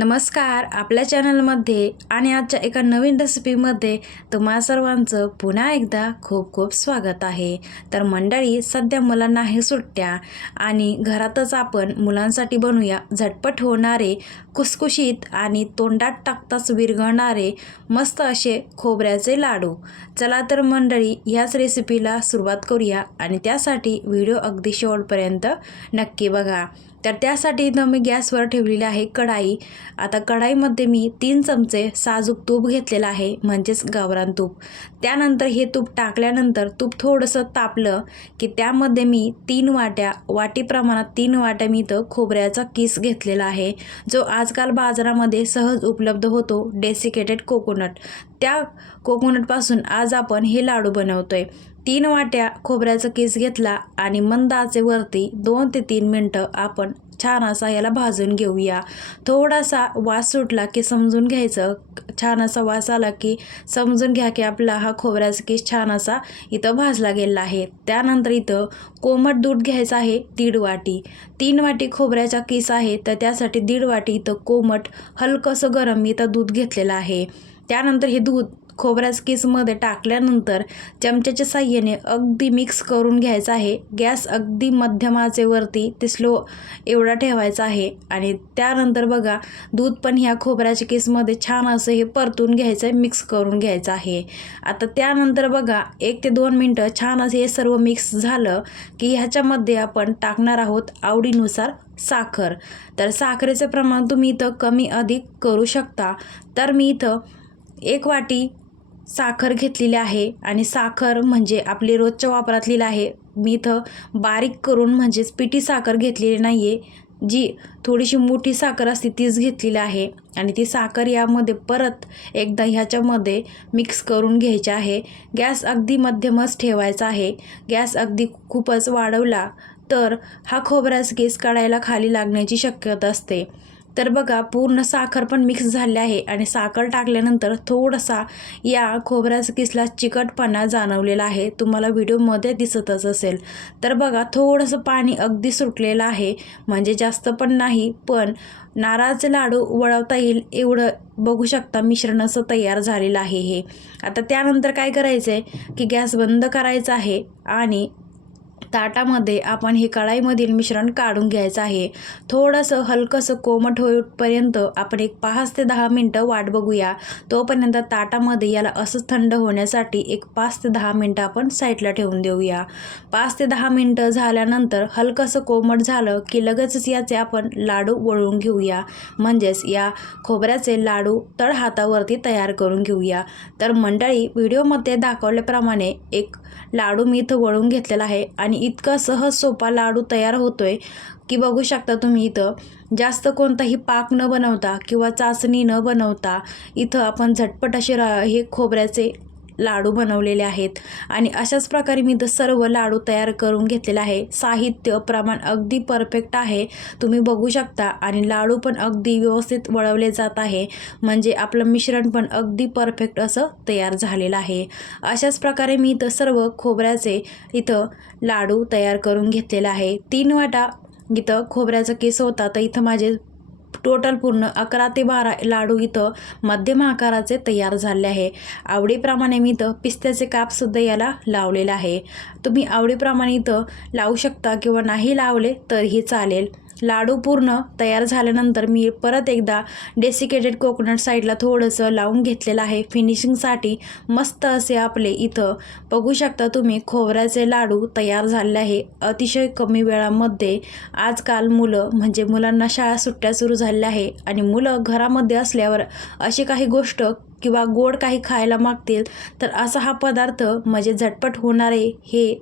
नमस्कार आपल्या चॅनलमध्ये आणि आजच्या एका नवीन रेसिपीमध्ये तुम्हा सर्वांचं पुन्हा एकदा खूप खूप स्वागत आहे. तर मंडळी सध्या मुलांना हे सुट्ट्या आणि घरातच आपण मुलांसाठी बनवूया झटपट होणारे कुसकुशीत आणि तोंडात टाकताच विरघळणारे मस्त असे खोबऱ्याचे लाडू. चला तर मंडळी ह्याच रेसिपीला सुरुवात करूया आणि त्यासाठी व्हिडिओ अगदी शेवटपर्यंत नक्की बघा. तर त्यासाठी इथं मी गॅसवर ठेवलेली आहे कढाई. आता कढाईमध्ये मी तीन चमचे साजूक तूप घेतलेलं आहे म्हणजेच गावरान तूप. त्यानंतर हे तूप टाकल्यानंतर तूप थोडंसं तापलं की त्यामध्ये मी तीन वाट्या वाटी प्रमाणात तीन वाट्या मी इथं खोबऱ्याचा किस घेतलेला आहे जो आजकाल बाजारामध्ये सहज उपलब्ध होतो डेसिकेटेड कोकोनट. त्या कोकोनटपासून आज आपण हे लाडू बनवतोय. तीन वाट्या खोबऱ्याचा केस घेतला आणि मंद आचेवरती दोन ते तीन मिनटं आपण छान असा याला भाजून घेऊया. थोडासा वास सुटला की समजून घ्यायचं. छान असा वास आला की समजून घ्या की आपला हा खोबऱ्याचा केस छान असा इथं भाजला गेला आहे. त्यानंतर इथं कोमट दूध घ्यायचं आहे दीड वाटी. तीन वाटी खोबऱ्याचा केस आहे तर त्यासाठी दीड वाटी इथं कोमट हलकंसं गरम इथं दूध घेतलेलं आहे. त्यानंतर हे दूध खोबऱ्याच केसमध्ये टाकल्यानंतर चमच्याच्या साह्याने अगदी मिक्स करून घ्यायचं आहे. गॅस अगदी मध्यमाचेवरती ते स्लो एवढा ठेवायचा आहे. आणि त्यानंतर बघा दूध पण ह्या खोबऱ्याच्या केसमध्ये छान असं हे परतून घ्यायचं आहे मिक्स करून घ्यायचं आहे. आता त्यानंतर बघा एक ते दोन मिनटं छान असं हे सर्व मिक्स झालं की ह्याच्यामध्ये आपण टाकणार आहोत आवडीनुसार साखर. तर साखरेचं प्रमाण तुम्ही इथं कमी अधिक करू शकता. तर मी इथं एक वाटी साखर घेतलेली आहे आणि साखर म्हणजे आपली रोजच्या वापरातलेली आहे. मी इथं बारीक करून म्हणजेच पिठी साखर घेतलेली नाही आहे जी थोडीशी मोठी साखर असते तीच घेतलेली आहे आणि ती साखर यामध्ये परत एकदा ह्याच्यामध्ये मिक्स करून घ्यायची आहे. गॅस अगदी मध्यमच ठेवायचा आहे. गॅस अगदी खूपच वाढवला तर हा खोबऱ्याचा केस काढायला खाली लागण्याची शक्यता असते. तर बघा पूर्ण साखर पण मिक्स झाली आहे आणि साखर टाकल्यानंतर थोडासा या खोबऱ्याचा किसला चिकटपणा जाणवलेला आहे. तुम्हाला व्हिडिओमध्ये दिसतच असेल. तर बघा थोडंसं पाणी अगदी सुटलेलं आहे. म्हणजे जास्त पण नाही पण नारळाचे लाडू वळवता येईल एवढं बघू शकता मिश्रण असं तयार झालेलं आहे हे. आता त्यानंतर काय करायचं आहे की गॅस बंद करायचा आहे आणि ताटामध्ये आपण हे कढाईमधील मिश्रण काढून घ्यायचं आहे. थोडंसं हलकंसं कोमट होईपर्यंत आपण एक पाच ते दहा मिनटं वाट बघूया. तोपर्यंत ताटामध्ये याला असंच थंड होण्यासाठी एक पाच ते दहा मिनटं आपण साईडला ठेवून देऊया. पाच ते दहा मिनटं झाल्यानंतर हलकंसं कोमट झालं की लगेचच याचे आपण लाडू वळून घेऊया. म्हणजेच या खोबऱ्याचे लाडू तळ हातावरती तयार करून घेऊया. तर मंडळी व्हिडिओमध्ये दाखवल्याप्रमाणे एक लाडू मी इथं वळून घेतलेला आहे आणि इतका सहज सोपा लाडू तयार होतोय की बघू शकता तुम्ही इथं. जास्त कोणताही पाक न बनवता किंवा चाचणी न बनवता इथं आपण झटपट असे रा हे खोबऱ्याचे लाडू बनवलेले आहेत. आणि अशाच प्रकारे मी तर सर्व लाडू तयार करून घेतलेले आहे. साहित्य प्रमाण अगदी परफेक्ट आहे. तुम्ही बघू शकता. आणि लाडू पण अगदी व्यवस्थित वळवले जात आहे. म्हणजे आपलं मिश्रण पण अगदी परफेक्ट असं तयार झालेलं आहे. अशाच प्रकारे मी इथं सर्व खोबऱ्याचे इथं लाडू तयार करून घेतलेलं आहे. तीन वाटा इथं खोबऱ्याचा केस होता. तर इथं माझे टोटल पूर्ण अकरा ते बारा लाडू इथं मध्यम आकाराचे तयार झाले आहे. आवडीप्रमाणे मी इथं पिस्त्याचे कापसुद्धा याला लावलेलं आहे. तुम्ही आवडीप्रमाणे इथं लावू शकता किंवा नाही लावले तरीही चालेल. लाडू पूर्ण तयार झाल्यानंतर मी परत एकदा डेसिकेटेड कोकोनट साईडला थोडंसं लावून घेतलेलं आहे. फिनिशिंगसाठी मस्त असे आपले इथं बघू शकता तुम्ही खोबऱ्याचे लाडू तयार झाले आहे. अतिशय कमी वेळामध्ये आजकाल मुलं म्हणजे मुलांना शाळा सुट्ट्या सुरू झालेल्या आहे आणि मुलं घरामध्ये असल्यावर अशी काही गोष्ट किंवा गोड काही खायला मागतील तर असा हा पदार्थ म्हणजे झटपट होणारे हे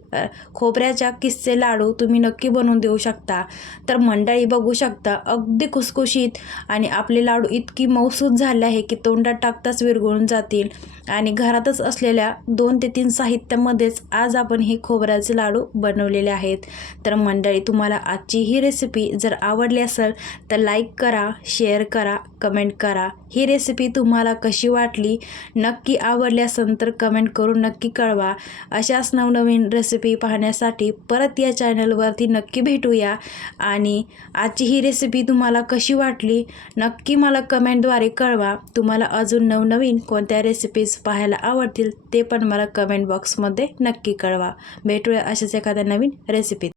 खोबऱ्याच्या किस्से लाडू तुम्ही नक्की बनवून देऊ शकता. तर मंडळी बघू शकता अगदी खुसखुशीत आणि आपले लाडू इतकी मौसूद झाले आहे की तोंडात टाकताच विरघळून जातील. आणि घरातच असलेल्या दोन ते तीन साहित्यामध्येच आज आपण हे खोबऱ्याचे लाडू बनवलेले आहेत. तर मंडळी तुम्हाला आजची ही रेसिपी जर आवडली असेल तर लाईक करा शेअर करा कमेंट करा. ही रेसिपी तुम्हाला कशी वाट वाटली नक्की आवडल्यास नंतर कमेंट करून नक्की कळवा. अशाच नवनवीन रेसिपी पाहण्यासाठी परत या चॅनलवरती नक्की भेटूया. आणि आजची ही रेसिपी तुम्हाला कशी वाटली नक्की मला कमेंटद्वारे कळवा. तुम्हाला अजून नवनवीन कोणत्या रेसिपीज पाहायला आवडतील ते पण मला कमेंट बॉक्समध्ये नक्की कळवा. भेटूया अशाच एखाद्या नवीन रेसिपीत